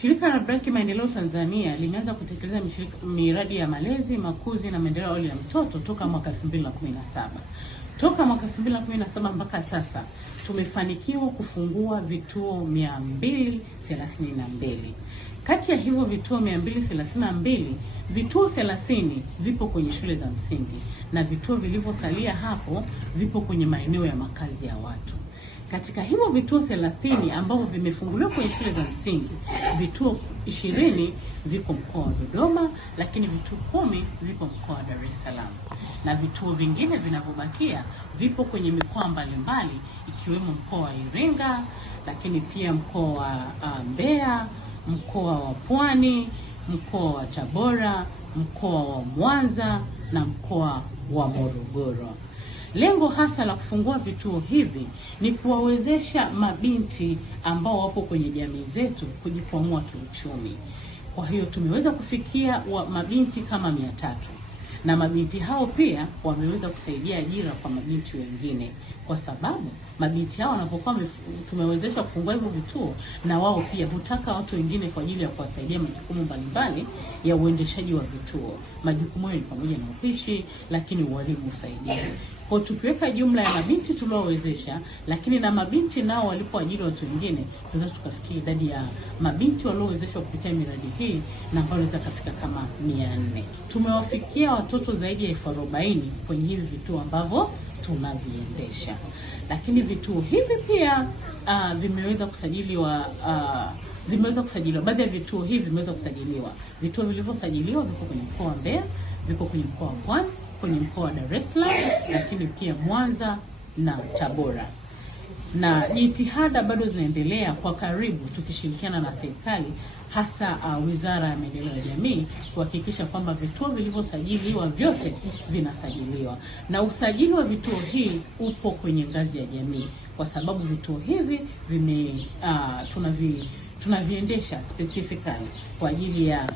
Shirika la Braki Maendeleo Tanzania limeanza kutekeleza miradi ya malezi, makuzi na maendeleo ya awali ya mtoto toka mwaka 2017. Toka mwaka 2017 mpaka sasa tumefanikiwa kufungua vituo 232. Kati ya hivyo vituo 232, vituo 30 vipo kwenye shule za msingi na vituo vilivyosalia hapo vipo kwenye maeneo ya makazi ya watu. Katika hivyo vituo 30 ambavyo vimefunguliwa kwenye shule za msingi, vituo 20 viko mkoa wa Dodoma, lakini vituo 10 viko mkoa wa Dar es Salaam. Na vituo vingine vinavyobakia vipo kwenye mikoa mbalimbali ikiwemo mkoa wa Iringa, lakini pia mkoa wa Mbeya, mkoa wa Pwani, mkoa wa Tabora, mkoa wa Mwanza na mkoa wa Morogoro. Lengo hasa la kufungua vituo hivi ni kuwawezesha mabinti ambao wapo kwenye jamii zetu kujikwamua kiuchumi. Kwa hiyo tumeweza kufikia mabinti kama 300. Na mabinti hao pia wameweza kusaidia ajira kwa mabinti wengine, kwa sababu mabinti hao wanapokuwa tumewezesha kufungua hivyo vituo, na wao pia hutaka watu wengine kwa ajili ya kuwasaidia majukumu mbalimbali ya uendeshaji wa vituo. Majukumu ni pamoja na upishi, lakini ualimu usaidizi. Kwa tukiweka jumla ya mabinti tuliowezesha, lakini na mabinti nao walipoajiri watu wengine, tunaweza tukafikia idadi ya mabinti waliowezeshwa kupitia miradi hii na ambao inaweza kufika kama 400. Tumewafikia watoto zaidi ya 40,000 kwenye hivi vituo ambavyo tunaviendesha. Lakini vituo hivi pia vimeweza kusajiliwa baadhi ya vituo hivi vimeweza kusajiliwa. Vituo vilivyosajiliwa viko kwenye mkoa wa Mbeya, viko kwenye mkoa wa Pwani, kwenye mkoa wa Dar es Salaam, lakini pia Mwanza na Tabora. Na jitihada bado zinaendelea kwa karibu tukishirikiana na serikali, hasa Wizara ya Maendeleo ya Jamii, kuhakikisha kwamba vituo vilivyosajiliwa vyote vinasajiliwa. Na usajili wa vituo hii upo kwenye ngazi ya jamii, kwa sababu vituo hivi tunaviendesha specifically kwa ajili ya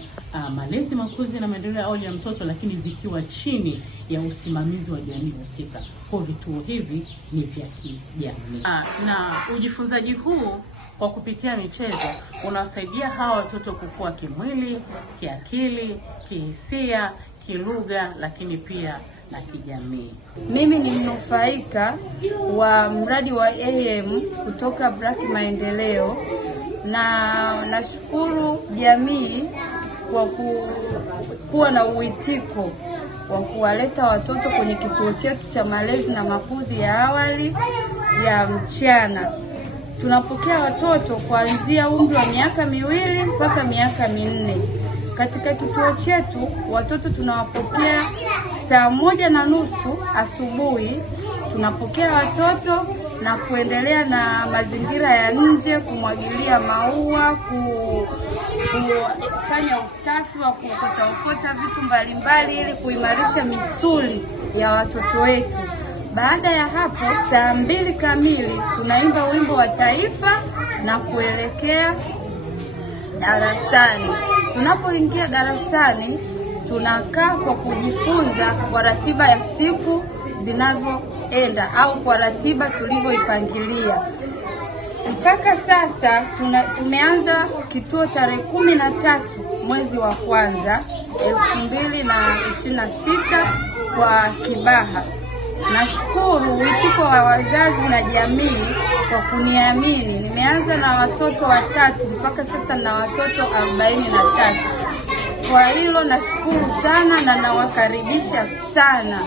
malezi, makuzi na maendeleo ya awali ya mtoto, lakini vikiwa chini ya usimamizi wa jamii husika. Kwa vituo hivi ni vya kijamii. Na ujifunzaji huu kwa kupitia michezo unawasaidia hawa watoto kukua kimwili, kiakili, kihisia, kilugha, lakini pia na kijamii. Mimi ni mnufaika wa mradi wa AM kutoka Braki Maendeleo, na nashukuru jamii kwa kuwa na uitiko wa kuwaleta watoto kwenye kituo chetu cha malezi na makuzi ya awali ya mchana. Tunapokea watoto kuanzia umri wa miaka 2 mpaka miaka 4. Katika kituo chetu watoto tunawapokea saa 1:30 asubuhi. Tunapokea watoto na kuendelea na mazingira ya nje, kumwagilia maua, kufanya usafi wa kuokota vitu mbalimbali ili kuimarisha misuli ya watoto wetu. Baada ya hapo saa 2 kamili tunaimba wimbo wa taifa na kuelekea darasani. Tunapoingia darasani tunakaa kwa kujifunza kwa ratiba ya siku zinavyoenda au kwa ratiba tulivyoipangilia. Mpaka sasa tumeanza kituo tarehe 13 mwezi wa kwanza 2026 kwa Kibaha. Nashukuru uitiko wa wazazi na jamii kwa kuniamini. Nimeanza na watoto 3 mpaka sasa na watoto 43. Kwa hilo nashukuru sana na nawakaribisha sana.